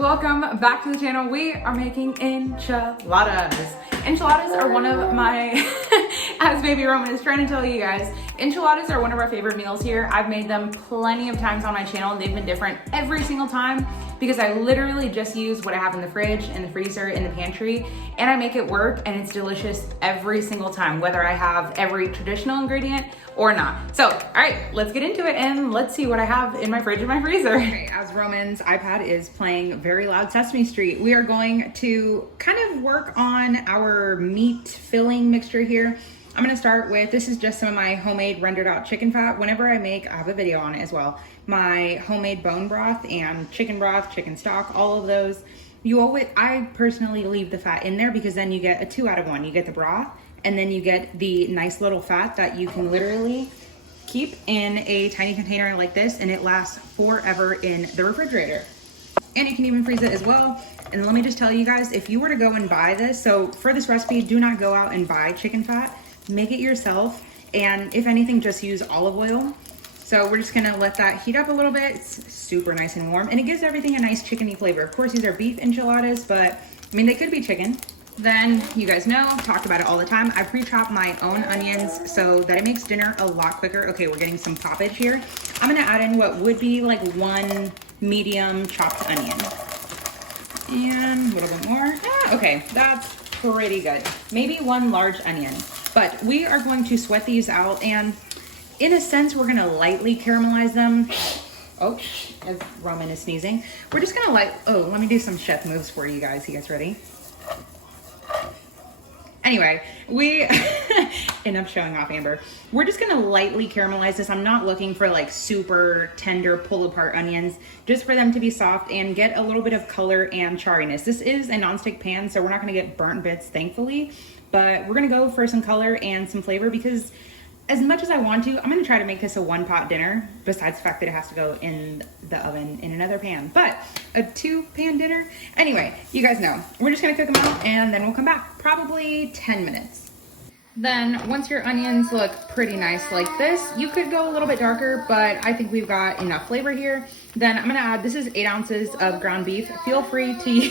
welcome back to the channel. We are making enchiladas. Enchiladas are one of my, as baby Roman is trying to tell you guys, enchiladas are one of our favorite meals here. I've made them plenty of times on my channel and they've been different every single time because I literally just use what I have in the fridge, in the freezer, in the pantry, and I make it work and it's delicious every single time, whether I have every traditional ingredient or not. So, all right, let's get into it and let's see what I have in my fridge and my freezer. Okay, as Roman's iPad is playing very loud Sesame Street, we are going to kind of work on our meat filling mixture here. I'm gonna start with, this is just some of my homemade rendered out chicken fat. Whenever I make, I have a video on it as well, my homemade bone broth and chicken broth, chicken stock, all of those. I personally leave the fat in there because then you get a 2 out of 1. You get the broth and then you get the nice little fat that you can literally keep in a tiny container like this and it lasts forever in the refrigerator. And you can even freeze it as well. And let me just tell you guys, if you were to go and buy this, so for this recipe, do not go out and buy chicken fat, make it yourself. And if anything, just use olive oil. So we're just gonna let that heat up a little bit. It's super nice and warm and it gives everything a nice chickeny flavor. Of course, these are beef enchiladas, but I mean, they could be chicken. Then you guys know, talk about it all the time. I pre-chop my own onions so that it makes dinner a lot quicker. Okay, we're getting some poppage here. I'm gonna add in what would be like 1 medium chopped onion. And a little bit more. Okay, that's pretty good. Maybe 1 large onion. But we are going to sweat these out and in a sense, we're gonna lightly caramelize them. Oh, as Roman is sneezing. We're just gonna let me do some chef moves for you guys. You guys ready? Anyway, we enough showing off, Amber. We're just gonna lightly caramelize this. I'm not looking for like super tender pull apart onions, just for them to be soft and get a little bit of color and chariness. This is a nonstick pan, so we're not gonna get burnt bits, thankfully, but we're gonna go for some color and some flavor because as much as I want to, I'm gonna try to make this a 1-pot dinner, besides the fact that it has to go in the oven in another pan, but a 2-pan dinner. Anyway, you guys know, we're just gonna cook them out and then we'll come back, probably 10 minutes. Then once your onions look pretty nice like this, you could go a little bit darker, but I think we've got enough flavor here. Then I'm gonna add, this is 8 ounces of ground beef. Feel free to,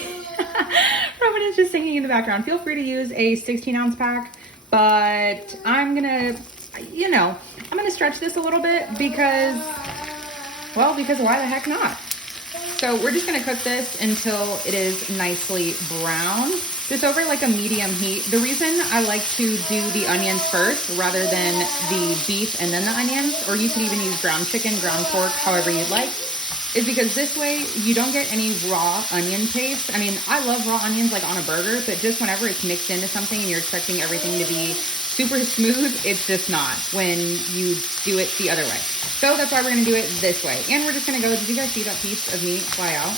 Roman is just singing in the background. Feel free to use a 16-ounce pack, but I'm gonna stretch this a little bit because why the heck not? So we're just gonna cook this until it is nicely brown, just over like a medium heat. The reason I like to do the onions first rather than the beef and then the onions, or you could even use ground chicken, ground pork, however you'd like, is because this way you don't get any raw onion taste. I mean, I love raw onions like on a burger, but just whenever it's mixed into something and you're expecting everything to be super smooth, it's just not when you do it the other way. So that's why we're gonna do it this way. And we're just gonna go, did you guys see that piece of meat fly out?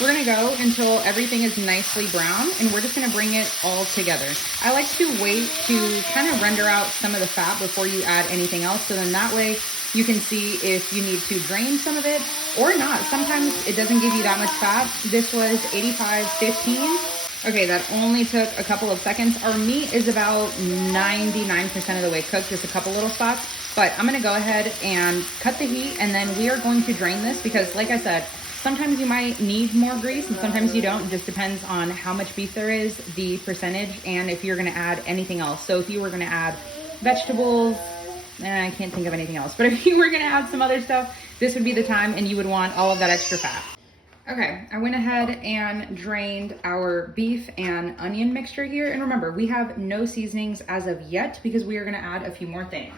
We're gonna go until everything is nicely brown and we're just gonna bring it all together. I like to wait to kind of render out some of the fat before you add anything else. So then that way you can see if you need to drain some of it or not. Sometimes it doesn't give you that much fat. This was 85-15. Okay, that only took a couple of seconds. Our meat is about 99% of the way cooked, just a couple little spots. But I'm gonna go ahead and cut the heat and then we are going to drain this because like I said, sometimes you might need more grease and sometimes you don't. It just depends on how much beef there is, the percentage, and if you're gonna add anything else. So if you were gonna add vegetables, I can't think of anything else, but if you were gonna add some other stuff, this would be the time and you would want all of that extra fat. Okay, I went ahead and drained our beef and onion mixture here. And remember, we have no seasonings as of yet because we are gonna add a few more things.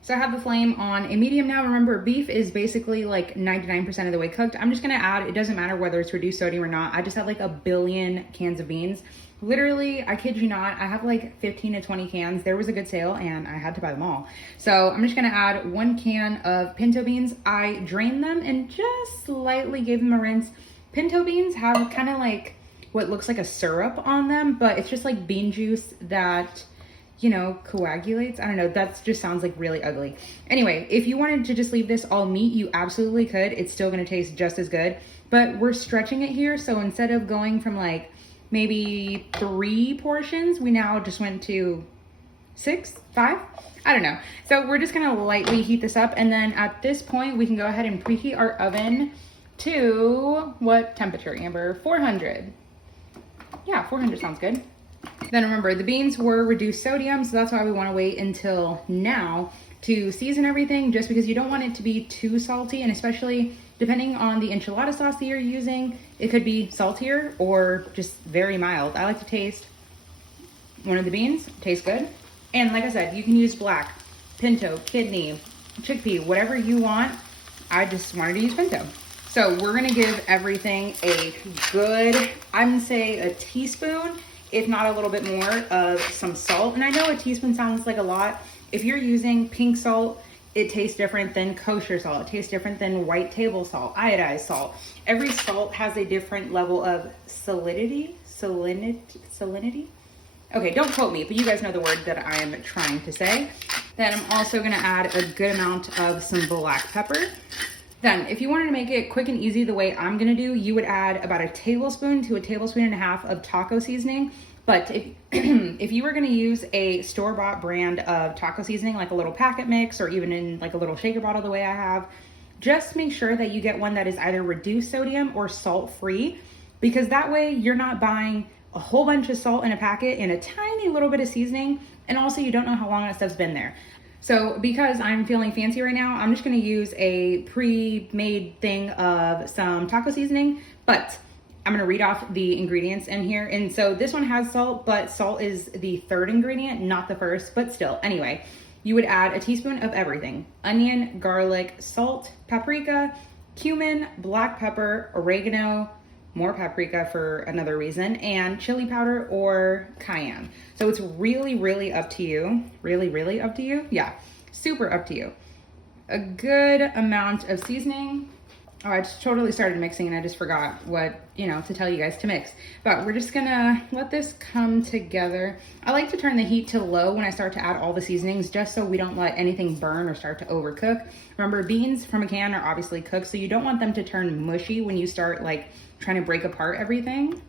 So I have the flame on a medium now. Remember, beef is basically like 99% of the way cooked. I'm just gonna add, it doesn't matter whether it's reduced sodium or not. I just have like a billion cans of beans. Literally, I kid you not, I have like 15 to 20 cans. There was a good sale and I had to buy them all. So I'm just gonna add 1 can of pinto beans. I drained them and just slightly gave them a rinse. Pinto beans have kind of like what looks like a syrup on them, but it's just like bean juice that, you know, coagulates. I don't know, that just sounds like really ugly. Anyway, if you wanted to just leave this all meat, you absolutely could. It's still gonna taste just as good, but we're stretching it here. So instead of going from like maybe 3 portions, we now just went to 6, 5, I don't know. So we're just gonna lightly heat this up. And then at this point, we can go ahead and preheat our oven to, what temperature, Amber? 400. Yeah, 400 sounds good. Then remember, the beans were reduced sodium, so that's why we want to wait until now to season everything, just because you don't want it to be too salty, and especially depending on the enchilada sauce that you're using, it could be saltier or just very mild. I like to taste one of the beans, tastes good. And like I said, you can use black, pinto, kidney, chickpea, whatever you want. I just wanted to use pinto. So we're gonna give everything a good, I'm gonna say a teaspoon, if not a little bit more, of some salt. And I know a teaspoon sounds like a lot. If you're using pink salt, it tastes different than kosher salt. It tastes different than white table salt, iodized salt. Every salt has a different level of salinity. Okay, don't quote me, but you guys know the word that I am trying to say. Then I'm also gonna add a good amount of some black pepper. Then, if you wanted to make it quick and easy the way I'm gonna do, you would add about a tablespoon to a tablespoon and a half of taco seasoning. But if, if you were gonna use a store-bought brand of taco seasoning, like a little packet mix or even in like a little shaker bottle the way I have, just make sure that you get one that is either reduced sodium or salt-free, because that way you're not buying a whole bunch of salt in a packet and a tiny little bit of seasoning, and also you don't know how long that stuff's been there. So because I'm feeling fancy right now, I'm just gonna use a pre-made thing of some taco seasoning, but I'm gonna read off the ingredients in here. And so this one has salt, but salt is the third ingredient, not the first, but still. Anyway, you would add a teaspoon of everything: onion, garlic, salt, paprika, cumin, black pepper, oregano, more paprika for another reason, and chili powder or cayenne. So it's really, really up to you. Really, really up to you? Yeah, super up to you. A good amount of seasoning. Oh, I just totally started mixing and I just forgot what, to tell you guys to mix. But we're just gonna let this come together. I like to turn the heat to low when I start to add all the seasonings, just so we don't let anything burn or start to overcook. Remember, beans from a can are obviously cooked, so you don't want them to turn mushy when you start like trying to break apart everything.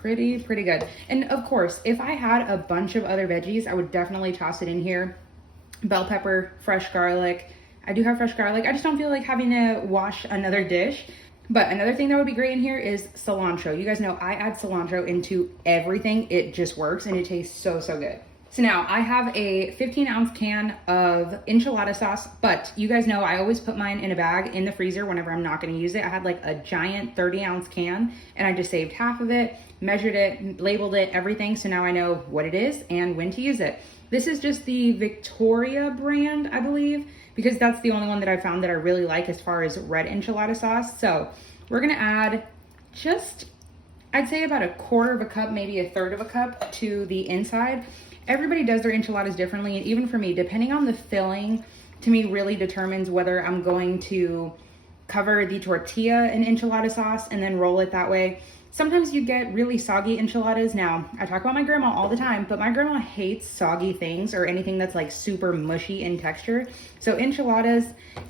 Pretty good. And of course, if I had a bunch of other veggies, I would definitely toss it in here. Bell pepper, fresh garlic. I do have fresh garlic. I just don't feel like having to wash another dish. But another thing that would be great in here is cilantro. You guys know I add cilantro into everything. It just works and it tastes so good. So now I have a 15-ounce can of enchilada sauce, but you guys know I always put mine in a bag in the freezer whenever I'm not gonna use it. I had like a giant 30-ounce can and I just saved half of it, measured it, labeled it, everything. So now I know what it is and when to use it. This is just the Victoria brand, I believe, because that's the only one that I found that I really like as far as red enchilada sauce. So we're gonna add just, I'd say about a quarter of a cup, maybe a third of a cup to the inside. Everybody does their enchiladas differently, and even for me, depending on the filling, to me really determines whether I'm going to cover the tortilla in enchilada sauce and then roll it that way. Sometimes you get really soggy enchiladas. Now, I talk about my grandma all the time, but my grandma hates soggy things or anything that's like super mushy in texture. So enchiladas,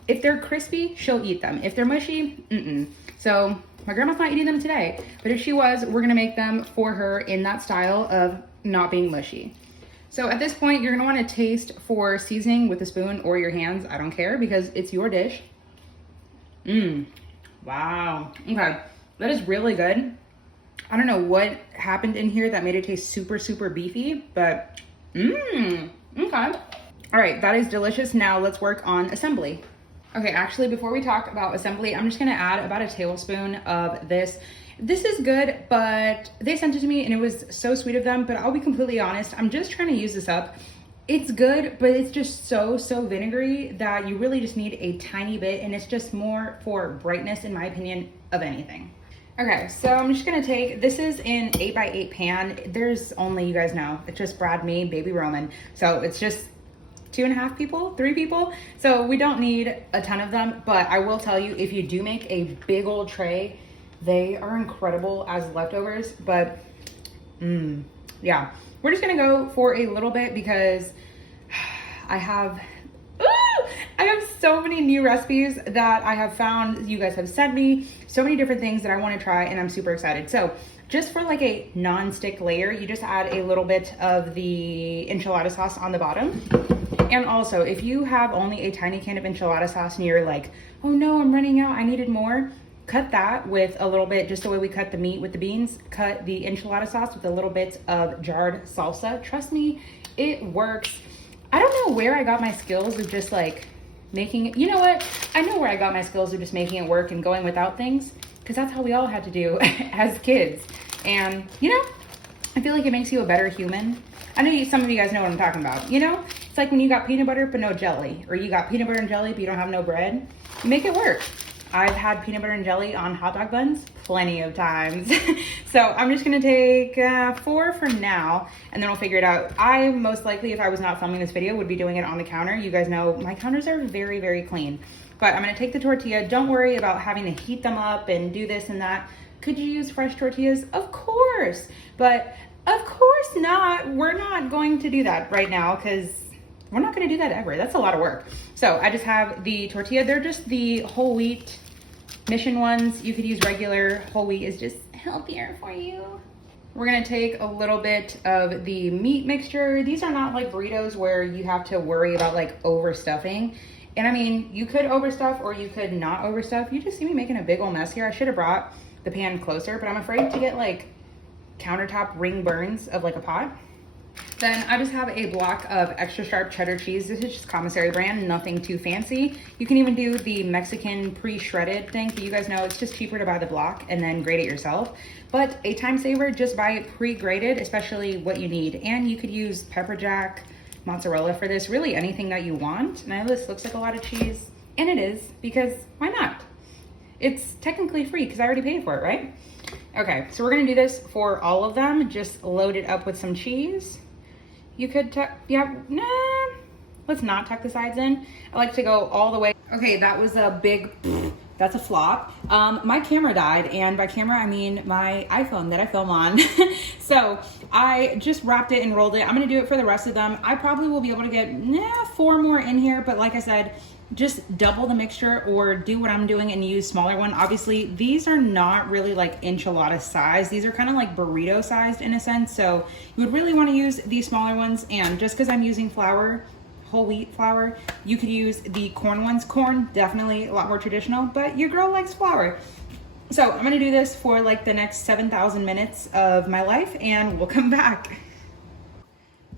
if they're crispy, she'll eat them. If they're mushy, So my grandma's not eating them today, but if she was, we're gonna make them for her in that style of not being mushy. So at this point, you're gonna wanna taste for seasoning with a spoon or your hands. I don't care because it's your dish. Wow. Okay, that is really good. I don't know what happened in here that made it taste super beefy, but okay. All right, that is delicious. Now let's work on assembly. Okay, actually, before we talk about assembly, I'm just gonna add about a tablespoon of this. This is good, but they sent it to me and it was so sweet of them, but I'll be completely honest, I'm just trying to use this up. It's good, but it's just so vinegary that you really just need a tiny bit, and it's just more for brightness, in my opinion, of anything. Okay, so I'm just gonna take, this is an 8x8 pan. There's only, you guys know, it's just Brad, me, baby Roman. So it's just 2.5 people, 3 people. So we don't need a ton of them, but I will tell you, if you do make a big old tray, they are incredible as leftovers, but yeah. We're just gonna go for a little bit because I have so many new recipes that I have found, you guys have sent me, so many different things that I wanna try, and I'm super excited. So just for like a non-stick layer, you just add a little bit of the enchilada sauce on the bottom. And also, if you have only a tiny can of enchilada sauce and you're like, oh no, I'm running out, I needed more, cut that with a little bit, just the way we cut the meat with the beans, cut the enchilada sauce with a little bit of jarred salsa. Trust me, it works. I don't know where I got my skills of just like making it. You know what? I know where I got my skills of just making it work and going without things, because that's how we all had to do as kids. And you know, I feel like it makes you a better human. I know some of you guys know what I'm talking about. You know, it's like when you got peanut butter but no jelly, or you got peanut butter and jelly but you don't have no bread. You make it work. I've had peanut butter and jelly on hot dog buns plenty of times. So I'm just gonna take 4 for now, and then we'll figure it out. I most likely, if I was not filming this video, would be doing it on the counter. You guys know my counters are very, very clean. But I'm gonna take the tortilla. Don't worry about having to heat them up and do this and that. Could you use fresh tortillas? Of course, but of course not. We're not going to do that right now, because we're not gonna do that ever. That's a lot of work. So I just have the tortilla. They're just the whole wheat Mission ones. You could use regular. Whole wheat is just healthier for you. We're gonna take a little bit of the meat mixture. These are not like burritos where you have to worry about like overstuffing. And I mean, you could overstuff or you could not overstuff. You just see me making a big old mess here. I should have brought the pan closer, but I'm afraid to get like countertop ring burns of like a pot. Then I just have a block of extra sharp cheddar cheese. This is just commissary brand, nothing too fancy. You can even do the Mexican pre-shredded thing, but you guys know it's just cheaper to buy the block and then grate it yourself. But a time saver, just buy it pre-grated, especially what you need. And you could use pepper jack, mozzarella for this, really anything that you want. And I know this looks like a lot of cheese, and it is, because why not? It's technically free because I already paid for it, right? Okay, so we're gonna do this for all of them. Just load it up with some cheese. You could tuck, yeah, nah, let's not tuck the sides in. I like to go all the way. Okay, that was a big, that's a flop. My camera died, and by camera, I mean my iPhone that I film on. So I just wrapped it and rolled it. I'm gonna do it for the rest of them. I probably will be able to get 4 more in here, but like I said, just double the mixture or do what I'm doing and use smaller one. Obviously, these are not really like enchilada size. These are kind of like burrito sized in a sense. So you would really want to use these smaller ones. And just because I'm using flour, whole wheat flour, you could use the corn ones. Corn, definitely a lot more traditional, but your girl likes flour. So I'm gonna do this for like the next 7,000 minutes of my life, and we'll come back.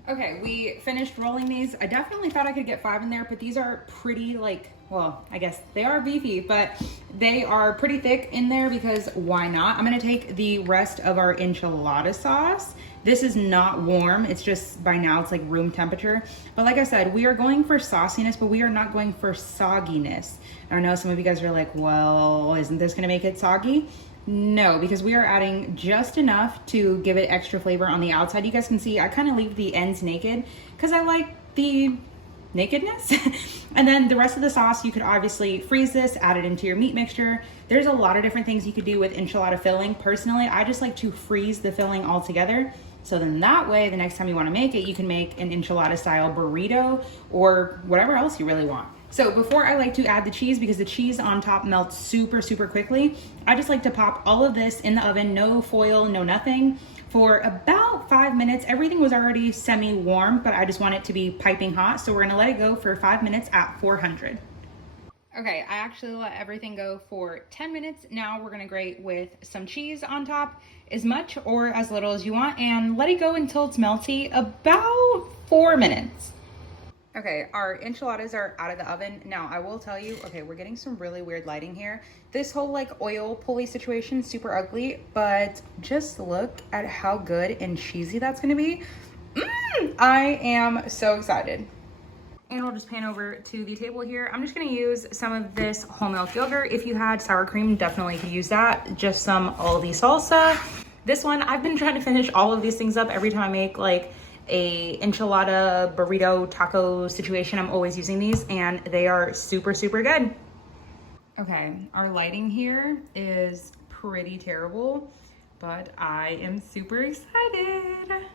Okay, we finished rolling these. I definitely thought I could get 5 in there, but these are pretty like, well, I guess they are beefy, but they are pretty thick in there because why not? I'm gonna take the rest of our enchilada sauce. This is not warm, it's just by now it's like room temperature. But like I said, we are going for sauciness, but we are not going for sogginess. I know some of you guys are like, well, isn't this gonna make it soggy? No, because we are adding just enough to give it extra flavor on the outside. You guys can see I kind of leave the ends naked because I like the nakedness. And then the rest of the sauce, you could obviously freeze this, add it into your meat mixture. There's a lot of different things you could do with enchilada filling. Personally, I just like to freeze the filling all together. So then that way, the next time you want to make it, you can make an enchilada style burrito or whatever else you really want. So before I like to add the cheese, because the cheese on top melts super, super quickly, I just like to pop all of this in the oven, no foil, no nothing, for about 5 minutes. Everything was already semi-warm, but I just want it to be piping hot. So we're gonna let it go for 5 minutes at 400. Okay, I actually let everything go for 10 minutes. Now we're gonna grate with some cheese on top, as much or as little as you want, and let it go until it's melty, about 4 minutes. Okay, our enchiladas are out of the oven. Now, I will tell you, okay, we're getting some really weird lighting here. This whole like oil pulley situation, super ugly, but just look at how good and cheesy that's gonna be. I am so excited. And we'll just pan over to the table here. I'm just gonna use some of this whole milk yogurt. If you had sour cream, definitely could use that. Just some Aldi salsa. This one, I've been trying to finish all of these things up every time I make like a enchilada burrito taco situation. I'm always using these and they are super, super good. Okay, our lighting here is pretty terrible, but I am super excited.